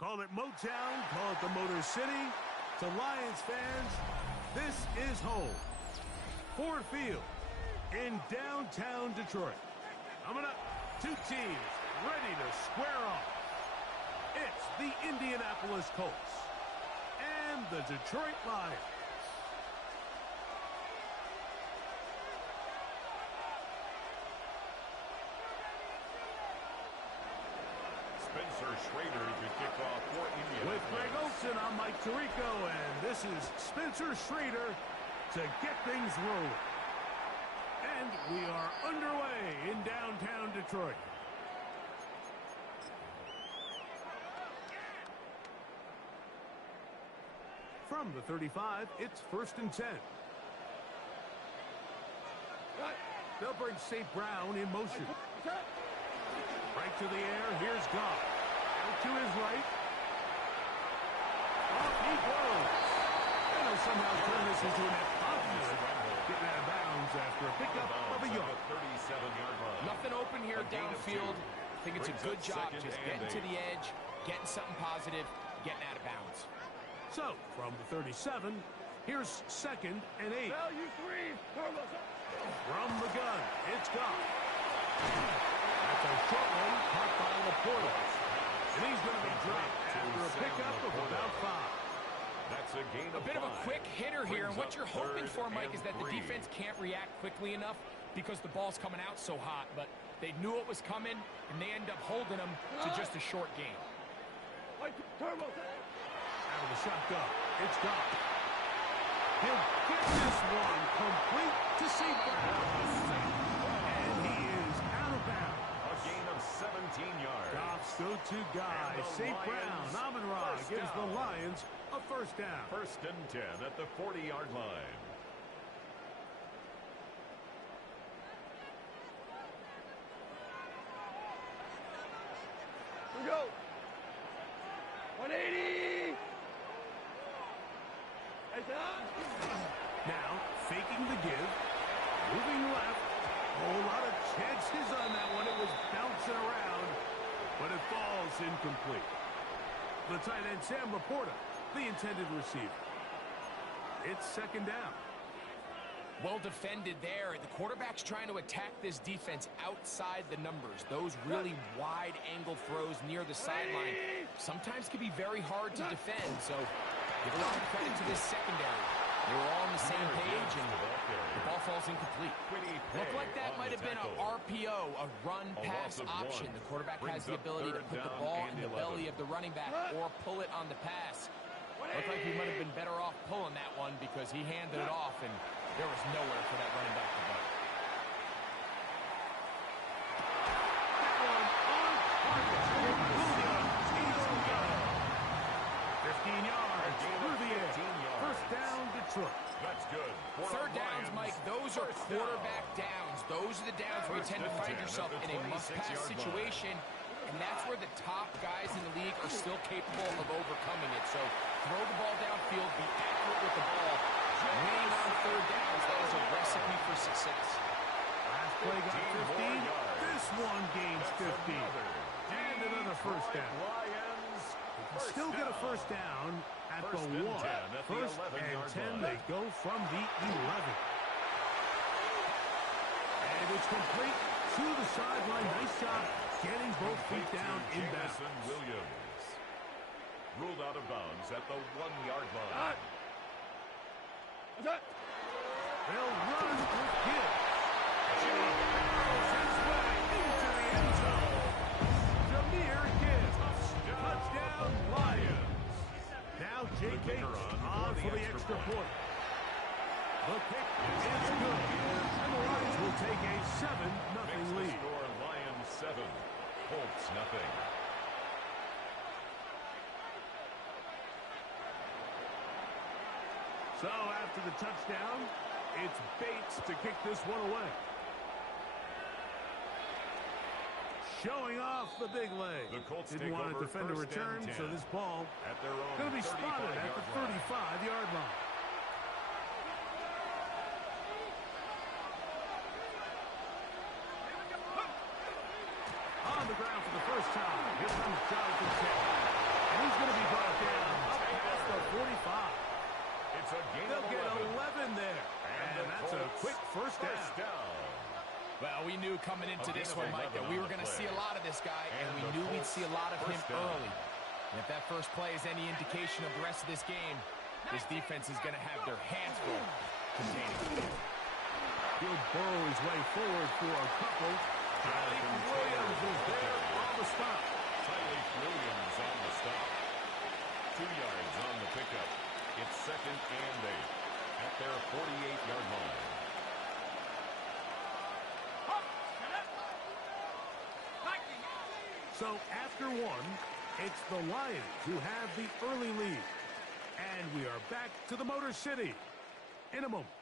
Call it Motown, call it the Motor City. To Lions fans, this is home. Ford Field in downtown Detroit. Coming up, two teams ready to square off. It's the Indianapolis Colts and the Detroit Lions. Spencer Schrader to kick off for Indianapolis. With Greg Olsen, I'm Mike Tirico, and this is Spencer Schrader to get things rolling. And we are underway in downtown Detroit. From the 35, it's 1st and 10. They'll bring St. Brown in motion. Right to the air, here's Goff. Out to his right. Off he goes. And he'll somehow turn this into an offensive. Getting out of bounds after a pickup of a yard. 37-yard line. Nothing open here downfield. I think it's a good job just getting to the edge, getting something positive, getting out of bounds. So, from the 37, here's 2nd and 8. From the gun, it's Goff. That's a short one, caught by Laporta. And he's going to be dropped after a pickup of about 5. That's a gain of a bit of a 5. quick hitter here, and what you're hoping for, Mike, is that the 3. defense can't react quickly enough because the ball's coming out so hot. But they knew it was coming, and they end up holding them to just a short gain. Out of the shotgun, it's Goff. He'll get this one complete to St. Brown. And he is out of bounds. A gain of 17 yards. Goff's go-to guy, St. Brown. Amon-Ra gives the Lions a 1st down. 1st and 10 at the 40-yard line. Here we go. 180. Now, faking the give, moving left. A whole lot of chances on that one. It was bouncing around, but it falls incomplete. The tight end, Sam Laporta, the intended receiver. It's 2nd down. Well defended there. The quarterback's trying to attack this defense outside the numbers. Those really wide angle throws near the sideline sometimes can be very hard to defend. So give a lot of credit to this secondary. They were all on the same page, and the ball falls incomplete. Looked like that might have been an RPO, a run-pass option. The quarterback has the ability to put the ball in the belly of the running back or pull it on the pass. Looked like he might have been better off pulling that one because he handed it off, and there was nowhere for that running back to go. That one on target. 15 yards through the air. 1st down, Detroit. That's good. 3rd downs, Mike, those are quarterback downs. Those are the downs where you tend to find yourself in a must-pass situation, and that's where the top guys in the league are still capable of overcoming it. So throw the ball downfield, be accurate with the ball. Winning on 3rd downs, that is a recipe for success. Last play got 15. This one gains 15. And another 1st down. Still get a 1st down at the 1. 1st and 10, they go from the 11. And it's complete to the sideline. Nice job getting both feet down in bounds. Williams ruled out of bounds at the 1-yard line. They'll run with Gibbs. His way into the end zone. Jahmyr Gibbs. Touchdown, Lions. Now Jake Bates on for the extra point. The kick is good. And the Lions will take a 7-0 lead. Score Lions 7, Colts nothing. So after the touchdown, it's Bates to kick this one away. Showing off the big leg. The Colts didn't want to defend a return, so this ball at their own going to be spotted at the 35-yard line. On the ground for the first time. Here comes Jonathan Taylor. And he's They'll get 11 there. And that's a quick first down. Well, we knew coming into this one, Mike, that we were going to see a lot of this guy, and we knew we'd see a lot of him early. And if that first play is any indication of the rest of this game, this defense is going to have their hands full containing. He'll burrow his way forward for a couple. Tyreek Williams is there on the stop. Tyreek Williams on the stop. 2 yards on the pickup. It's 2nd and 8 at their 48-yard line. So after one, it's the Lions who have the early lead. And we are back to the Motor City in a moment.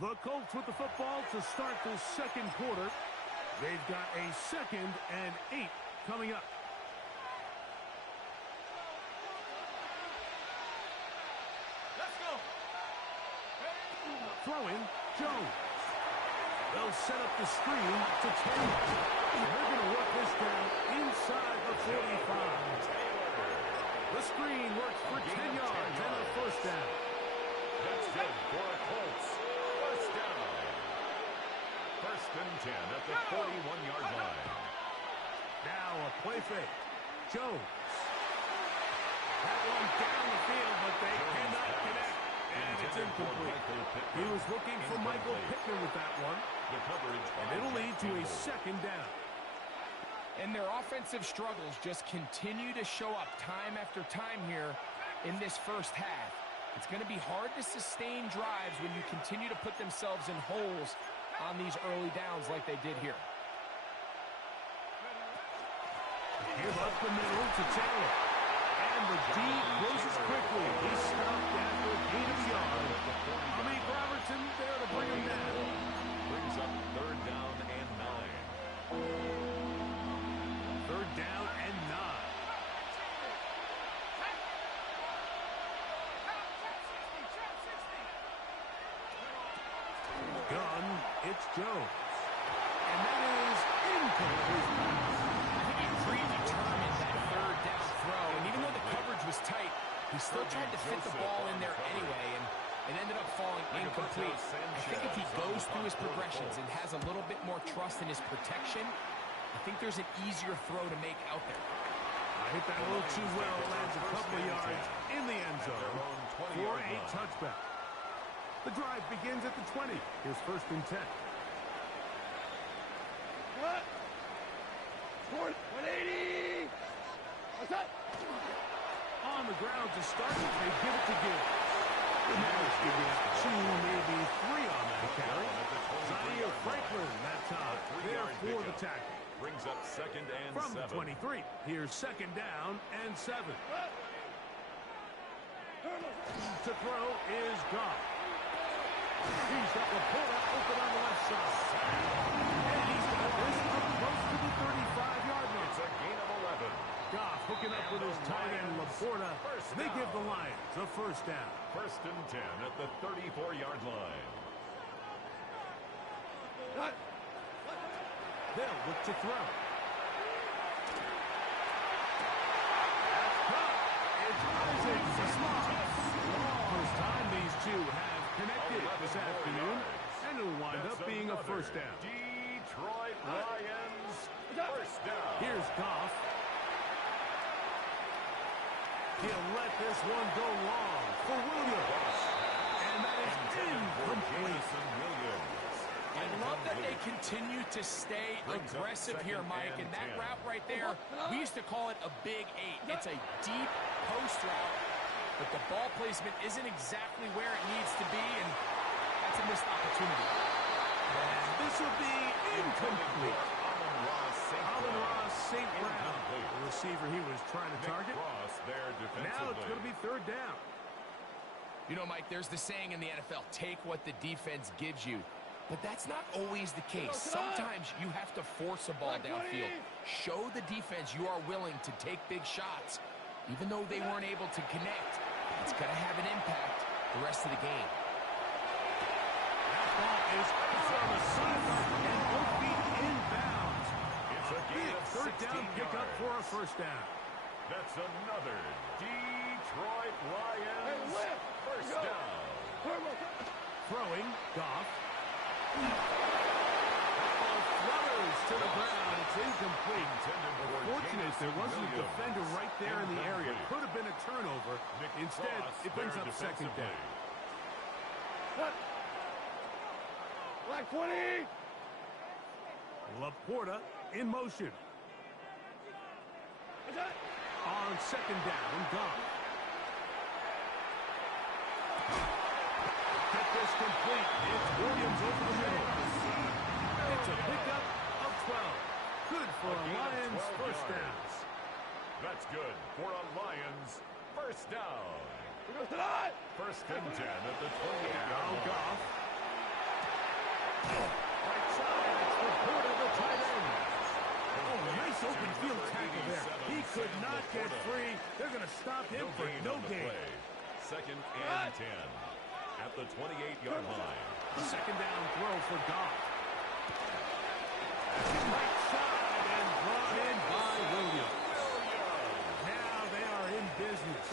The Colts with the football to start the second quarter. They've got a 2nd and 8 coming up. Let's go. Throwing, Jones. They'll set up the screen to Taylor. They're going to work this down inside the 45. The screen works for 10 yards and a first down. That's good for the Colts. First down. 1st and 10 at the 41-yard line. Now a play fake. Jones. That one down the field, but they cannot connect. And it's incomplete. He was looking for Michael Pittman with that one. And it'll lead to a 2nd down. And their offensive struggles just continue to show up time after time here in this first half. It's going to be hard to sustain drives when you continue to put themselves in holes on these early downs like they did here. Give up the middle to Taylor. And the D closes quickly. He's stopped after a gain of a yard. Amik Robertson there to bring him down. Brings up 3rd down and 9. 3rd down and 9. Gun, it's Jones. And that is incomplete. I think he predetermined that 3rd down throw, and even though the coverage was tight, he still tried to fit the ball in there anyway, and it ended up falling incomplete. I think if he goes through his progressions and has a little bit more trust in his protection, I think there's an easier throw to make out there. I hit that a little too well. Lands a couple of yards in the end zone for a touchback. The drive begins at the 20. Here's 1st and 10. What? 180. What's that? On the ground to start, they give it to Gibbs. They managed to get 2, maybe 3 on that carry. Zaire Franklin that time there for the tackle. Brings up 2nd and 7. From the 23, here's 2nd down and 7. To throw is Goff. He's got Laporta open on the left side. And he's got this up close to the 35-yard line. It's a gain of 11. Goff hooking up with his tight end Laporta. They give the Lions a first down. 1st and 10 at the 34-yard line. What? They'll look to throw. It's Isaac Seumalo. First time these two have connected this afternoon, and it'll wind up being a first down. Detroit Lions first down. Here's Goff. He'll let this one go long for Williams. And that is incomplete. I love that they continue to stay aggressive here, Mike. And that route right there, we used to call it a big 8. It's a deep post route, but the ball placement isn't exactly where it needs to be, and that's a missed opportunity. And this will be incomplete. Amon-Ra St. Brown, the receiver he was trying to target. Now it's going to be 3rd down. You know, Mike, there's the saying in the NFL, take what the defense gives you. But that's not always the case. Sometimes you have to force a ball downfield. Show the defense you are willing to take big shots. Even though they weren't able to connect, it's going to have an impact the rest of the game. That ball is caught on the sideline and won't be inbounds. It's a big 3rd down pickup for a first down. That's another Detroit Detroit Lions. First down. Throwing, Goff. Flutters to the ground. It's incomplete. Fortunate there wasn't a defender right there in the area. Could have been a turnover. Instead, it brings up second down. Black 20. Laporta in motion. On second down, Goff. Get this complete. It's Williams over the middle. It's a pickup of 12. Good for a Lions first down. That's good for a Lions first down. First and 10 at the 28-yard line. Goff. Right side, it's Laporta, the tight end. Oh, nice open field tackle there. He could not get free. They're going to stop him for no gain. Second and 10 at the 28-yard line. Second down throw for Goff. Right side and brought in by Williams. Now they are in business.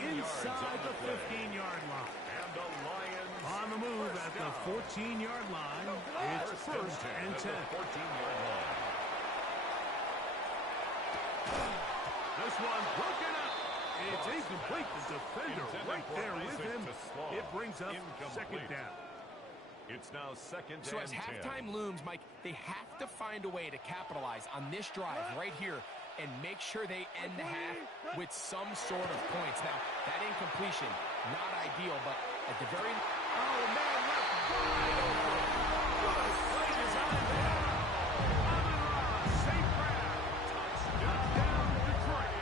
Inside the 15-yard line. And the Lions on the move at the 14-yard line. It's first and 10. 14-yard line. This one broken up. It's incomplete. The defender right there with him. It brings up second down. It's now second and 10. So as halftime looms, Mike, they have to find a way to capitalize on this drive right here and make sure they end the half with some sort of points. Now, that incompletion, not ideal, but at the very... Oh, man, left wide open. Good play design there. Safe grab. Touchdown, Detroit.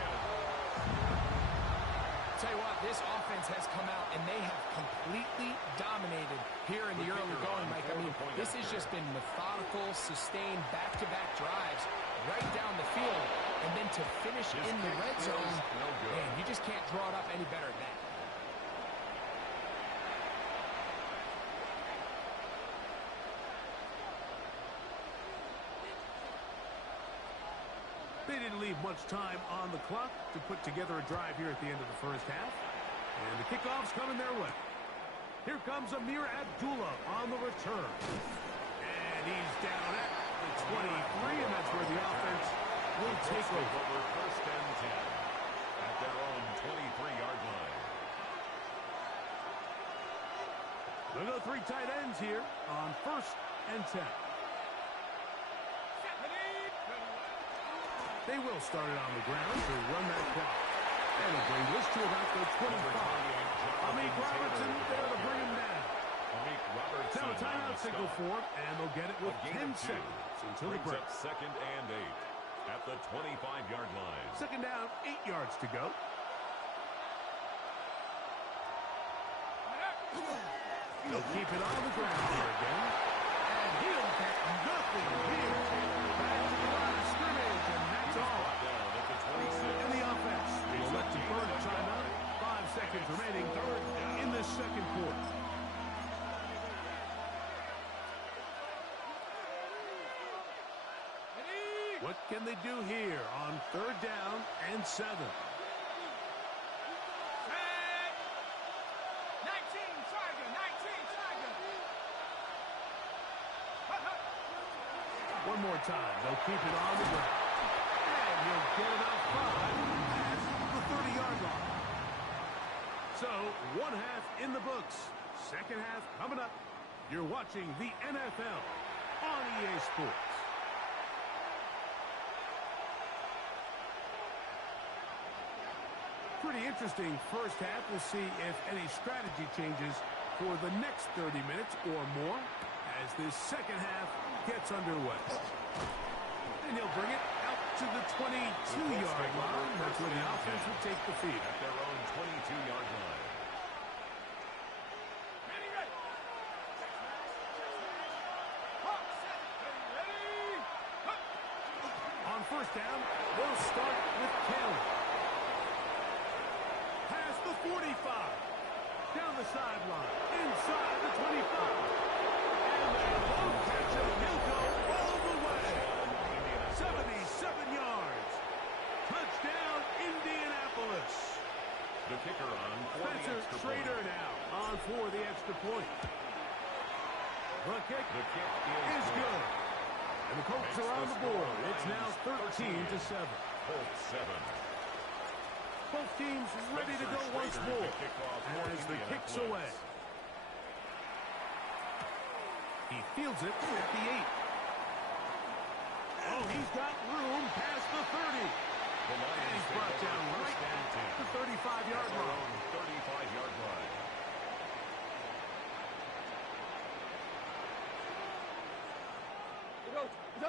Tell you what, this offense has come out, and they have completely dominated here in the early going, Mike. I mean, this has just been methodical, sustained, back-to-back drives right down the field, and then to finish in the red zone, man, you just can't draw it up any better than that. They didn't leave much time on the clock to put together a drive here at the end of the first half. And the kickoff's coming their way. Here comes Amir Abdullah on the return. And he's down at the 23, and that's where the offense will take over. First and 10 at their own 23-yard line. They'll go three tight ends here on first and 10. They will start it on the ground to run that clock. And they'll bring this to about the 25. Amik Robertson there to bring him down. Now a timeout signal for him, and they'll get it with 10 seconds until the break. Second and 8 at the 25-yard line. Second down, 8 yards to go. They'll keep it on the ground here again. And he'll get nothing here. Back to the line of scrimmage, and that's all. And the offense will let you burn a timeout. 5 seconds remaining, third in this second quarter. What can they do here on third down and 7? 19, Tiger, 19, Tiger. One more time. They'll keep it on the ground. And he'll get about 5 at the 30-yard line. So, one half in the books. Second half coming up. You're watching the NFL on EA Sports. Pretty interesting first half. We'll see if any strategy changes for the next 30 minutes or more as this second half gets underway. And he'll bring it out to the 22-yard line. That's where the offense will take the field. At their own 22-yard line. On first down, they'll start with Kelly. Past the 45. Down the sideline. Inside the 25. And they won't catch him. He'll go all the way. 77 yards. Touchdown, Indianapolis. The kicker on for the Spencer extra Schrader point. now on for the extra point. The kick The kick is good. And the Colts Makes are on the the board. score It's now 13-7. Colts 7. Both teams ready to go once more. As the kick's away. He fields it at the 8. Oh, he's got room past the 30. The And Lions he's take brought over down first right and 10. at the 35-yard At their line. own 35-yard line.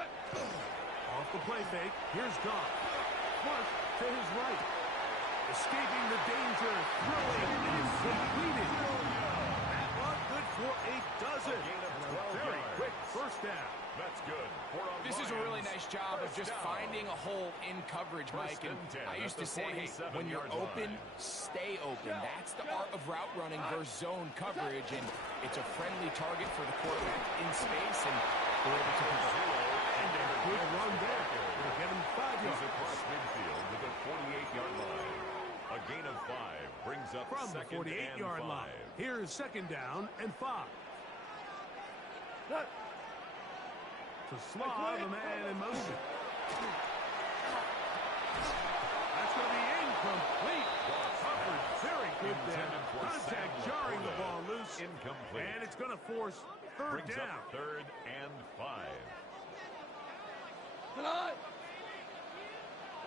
Off the play fake. Here's Goff. Flush to his right. Escaping the danger. Throwing is completed. That one good for a dozen. gain of And a 12 very yards. quick first down. That's good. For the This is a really Lions. nice job of First just down. finding a hole in coverage, First Mike. And and 10 I used at to the say, hey, when you're 47-yard open, line. stay open. That's the art of route running versus zone coverage. And it's a friendly target for the quarterback in space, and they're able to convert. And a good run there. It'll get him 5 He's yards. across midfield with a 48-yard line. A gain of 5 brings up From the second and 48-yard 5. line. Here's second down and 5. To Slaw, the man in motion. That's going to be incomplete. Covered very good there. Intended for Contact Sam jarring the Laporta. ball loose. Incomplete. And it's going to force third Brings down. up third and 5. Tonight.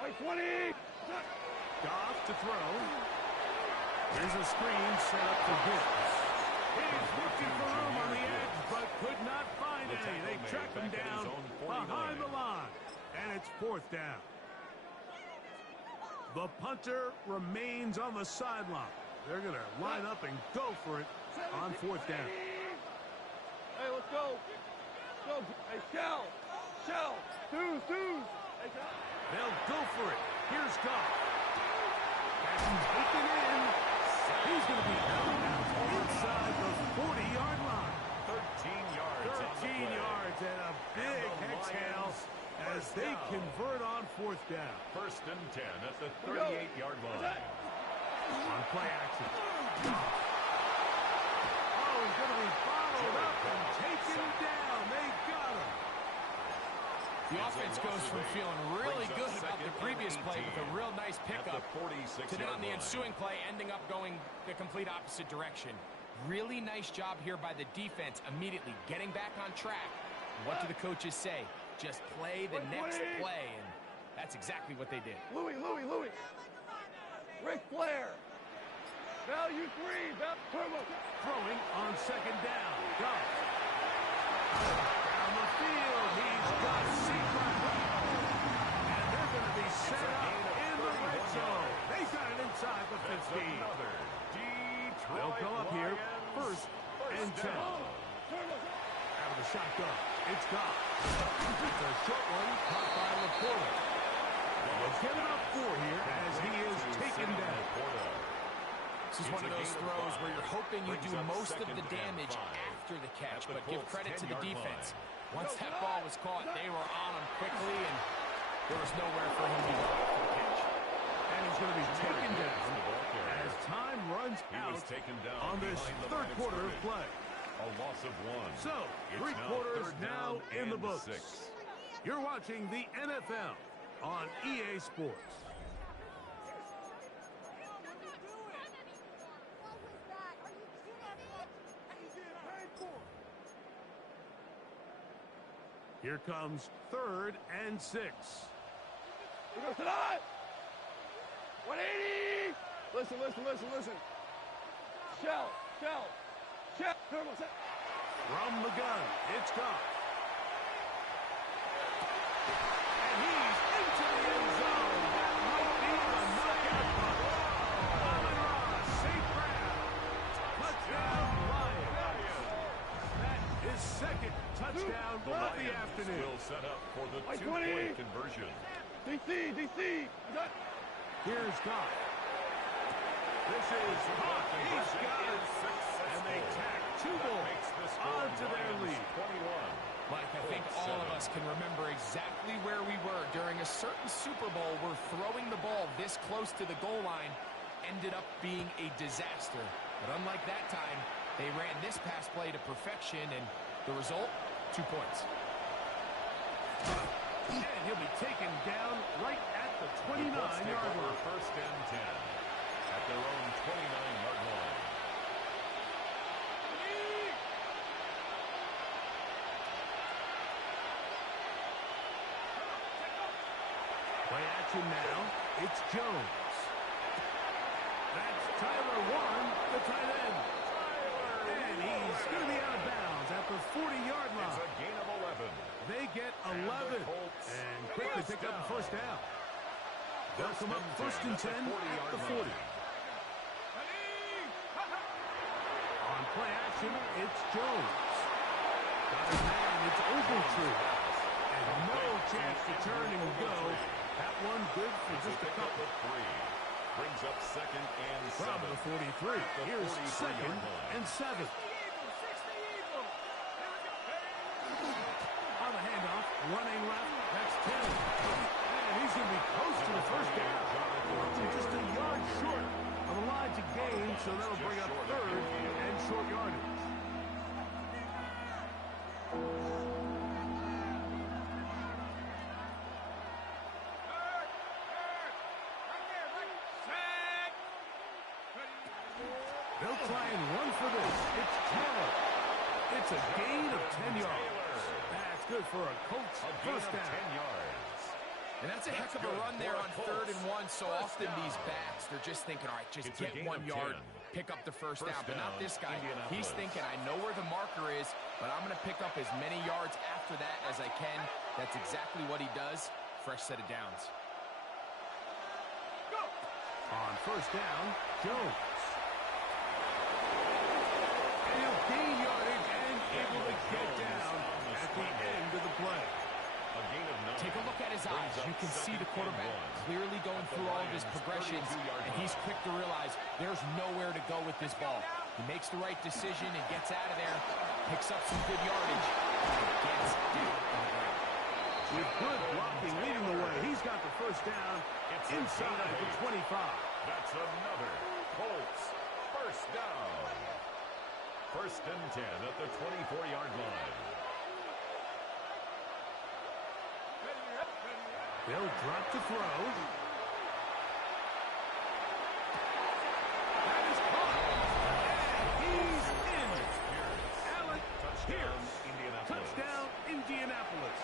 Like 20. Goff to throw. Here's a screen set up for Gibbs. He's looking for room on the edge, but could not find The any. tackle They made track him back at his down own 49. behind the line. And it's fourth down. The punter remains on the sideline. They're going to line up and go for it on fourth down. Hey, let's go. Go. Hey, Shell. Shell. Deuce. Hey, Shell. They'll go for it. Here's Goff. That's taken in. He's going to be out of bounds inside the 40-yard line. 13 yards on the 13 play. yards and a big And the exhale Lions as first they down. convert on fourth down. First and 10 at the 38-yard line. On play action. Oh, he's going to be followed up and taken down. They got him. The offense goes from feeling really good about the previous play with a real nice pickup to then on the ensuing play ending up going the complete opposite direction. Really nice job here by the defense immediately getting back on track. What do the coaches say? Just play the next play, and that's exactly what they did. Louis. Ric Flair. Value 3. Turbo. Throwing on second down. Goff. Down the field. He's got Seacrest. And they're going to be set up in the red zone. They got it inside the 15. They'll go up here first and 10. Out of the shotgun. It's Goff. It's a short one caught by Laporta. They'll get it up 4 here as he is taken down. This is one of those throws where you're hoping you do most of the damage after the catch, but give credit to the defense. Once that ball was caught, they were on him quickly, and there was nowhere for him to go after the catch. And he's going to be taken down as time runs out on this third quarter of play. A loss of 1. So, It's 3 now quarters third now down in the and books. 6. You're watching the NFL on EA Sports. Here comes third and 6. Here goes tonight. 180. Listen. Shell. Turbo. From the gun, it's Goff. And he's into the end zone. That might be the knockout punch. Amon-Ra, St. Brown. Touchdown, Lions. That is second touchdown of the afternoon. Will set up for the Like 2-point 20. conversion. DC. Here's Goff. This is Goff. He's got it. And they tack 2 more onto their lead. 21. Mike, I think all of us can remember exactly where we were during a certain Super Bowl where throwing the ball this close to the goal line ended up being a disaster. But unlike that time, they ran this pass play to perfection, and the result, 2 points. And he'll be taken down right at the 29-yard line. First and 10 at their own 29-yard line. Play action now. It's Jones. That's Tyler Warren, the tight end. And he's going to be out of bounds at the 40-yard line. It's a gain of 11. They get 11 and quickly pick up the first down. They'll come up first and 10 at the 40. On play action, it's Jones. Got his man, it's Ogletree. And no chance to turn and go. That one good for just a couple. Brings up second and 7. From the 43, here's second and 7. On the handoff, running left, that's 10. And he's going to be close to the first down. Just a yard short of the line to gain, so that'll bring up third and short yardage. They'll try and run for this. It's Taylor. It's a gain of 10 yards. That's good for a Colts first down. 10 yards. And that's a heck of a run there on 3rd and 1. So often these backs, they're just thinking, all right, just get 1 yard, pick up the first down. But not this guy. He's thinking, I know where the marker is, but I'm going to pick up as many yards after that as I can. That's exactly what he does. Fresh set of downs. On first down, Jones. And he'll gain yardage and able to get down at the end of the play. A gain of 9. Take a look at his eyes. You can see the quarterback clearly going through all of his progressions, and he's quick to realize there's nowhere to go with this ball. He makes the right decision and gets out of there, picks up some good yardage, and gets down on the ground. With good blocking leading the way, he's got the first down inside the 25. That's another Colts first down. First and 10 at the 24-yard line. They'll drop to throw. That is caught. And he's in. Alec Pierce. Touchdown, Indianapolis.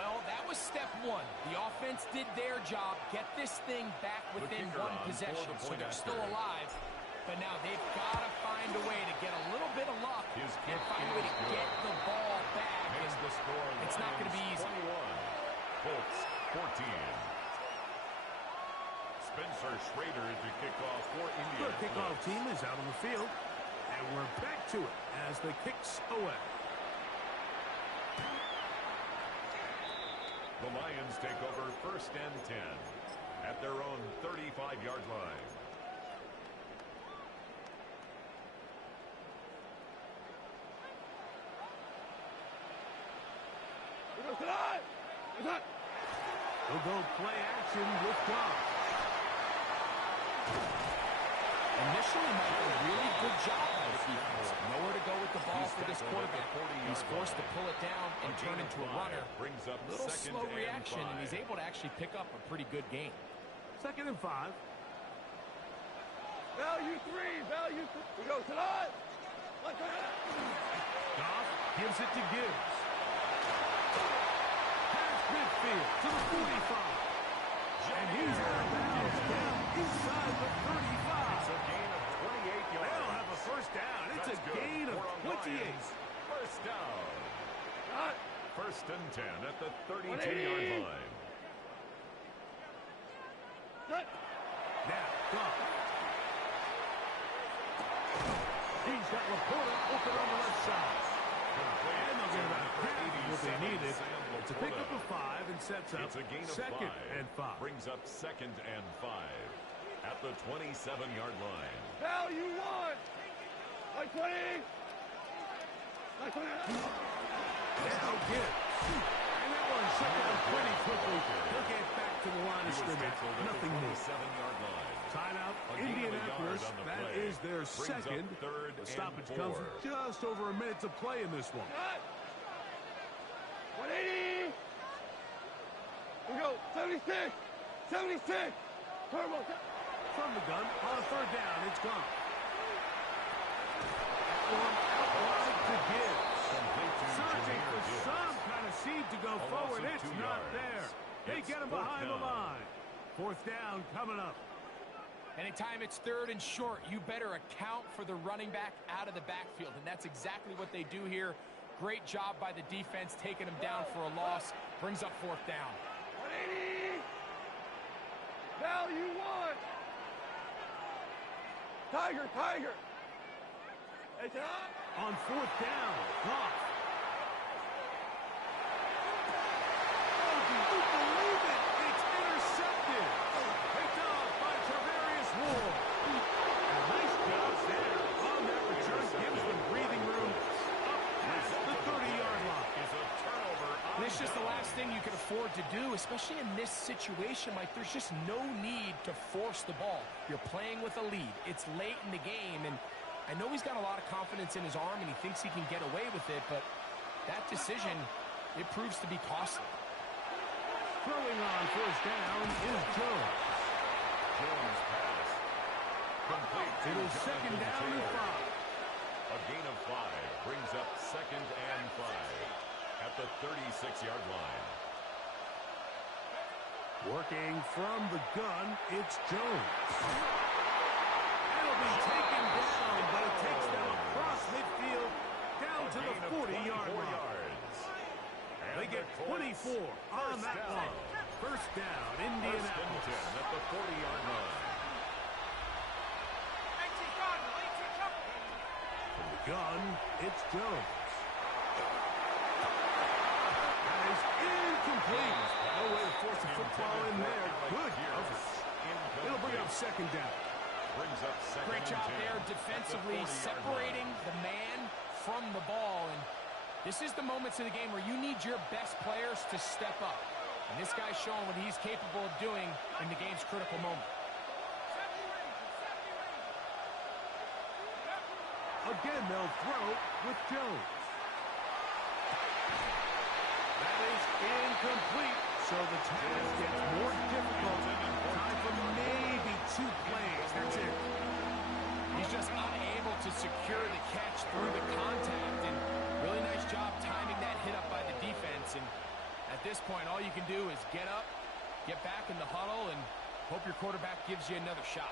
Well, that was step 1. The offense did their job, get this thing back within one possession, so they're still alive. But now they've got to find a way to get a little bit of luck and find a way to get the ball back. And it's not going to be easy. 21. Colts 14. Spencer Schrader to kick off for India. The kickoff team is out on the field, and we're back to it as the kicks away. The Lions take over first and 10 at their own 35-yard line. We'll go play action with Goff. Initially, Mike, a really good job by the defense. Nowhere to go with the ball for this quarterback. He's forced to pull it down and turn into a runner. Little slow reaction, and he's able to actually pick up a pretty good gain. Second and 5. Value 3, value 3. We go tonight. Goff gives it to Gibbs. Pass midfield to the 45. And he's out of bounds down inside the 35. It's a gain of 28 yards. They'll have a first down. It's a gain of 28. First down. First and 10 at the 32-yard line. Now, Goff. He's got Laporta open on the left side. And they'll get about half of what they needed to pick up a 5 and sets up It's a gain of second and 5. Brings up second and 5 at the 27-yard line. Value 1. Like 20. Like 20. Now Gibbs. And that one shut down pretty quickly. He'll get back to the line of scrimmage. Nothing more. 7-yard line. Timeout, A gain of a Indianapolis. yard on the That play. is their Brings up second. third The and stoppage 4. comes with just over a minute to play in this one. Cut. 180. We go. 76. 76. Turbo. From the gun, on third down, it's gone. One out wide to Gibbs. Searching for some kind of seed to go forward. It's not there. They get him behind the line. Fourth down coming up. Anytime it's third and short, you better account for the running back out of the backfield, and that's exactly what they do here. Great job by the defense, taking him down for a loss. Brings up fourth down. 180. Value one. Tiger, Tiger. It's up. On fourth down, Goff. Oh, do you believe it? It's intercepted. Picked off by Travarius Ward. Nice job there on that return. Gives them breathing room up past the 30-yard line. Is a turnover. And it's just the last thing you can afford to do, especially in this situation. Like, there's just no need to force the ball. You're playing with a lead. It's late in the game, and I know he's got a lot of confidence in his arm, and he thinks he can get away with it, but that decision, it proves to be costly. Throwing on first down is Jones. Jones pass. Complete to It is Jonathan second down and Taylor. 5. A gain of 5 brings up second and 5 at the 36-yard line. Working from the gun, it's Jones. It'll be taken down, but it takes them across midfield down to the 40-yard line. They get 24 on that one. First down, Indianapolis. At the 40-yard line. From the gun, it's Jones. That is incomplete. No way to force a football in there. Good coverage. It'll bring up second down. Brings up second Great job and 10 there at the defensively, 40-yard separating line. the man from the ball. And this is the moments of the game where you need your best players to step up. And this guy's showing what he's capable of doing in the game's critical moment. Again, they'll throw with Jones. That is incomplete. So the task gets more difficult. Time for maybe 2 plays. That's it. He's just unable to secure the catch through the contact, and really nice job timing that hit up by the defense. And at this point, all you can do is get up, get back in the huddle, and hope your quarterback gives you another shot.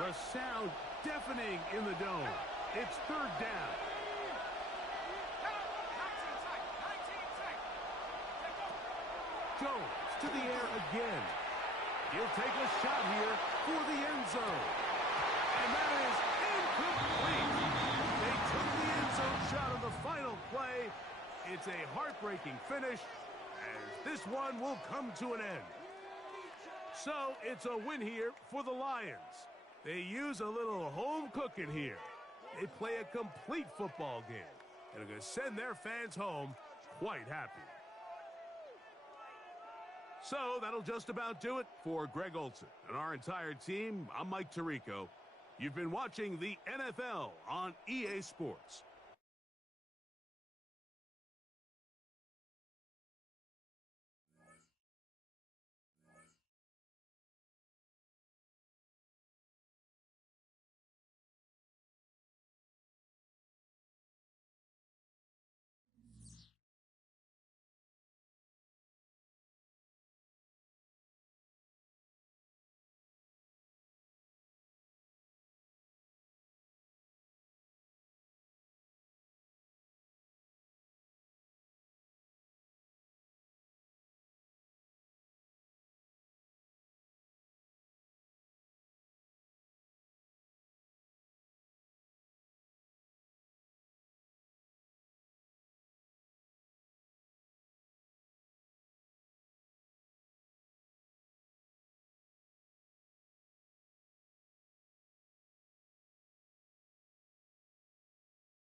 The sound deafening in the dome. It's third down. Jones to the air again. He'll take a shot here for the end zone. And that is incomplete. They took the end zone shot on the final play. It's a heartbreaking finish, as this one will come to an end. So it's a win here for the Lions. They use a little home cooking here. They play a complete football game, and are going to send their fans home quite happy. So that'll just about do it for Greg Olson and our entire team. I'm Mike Tirico. You've been watching the NFL on EA Sports.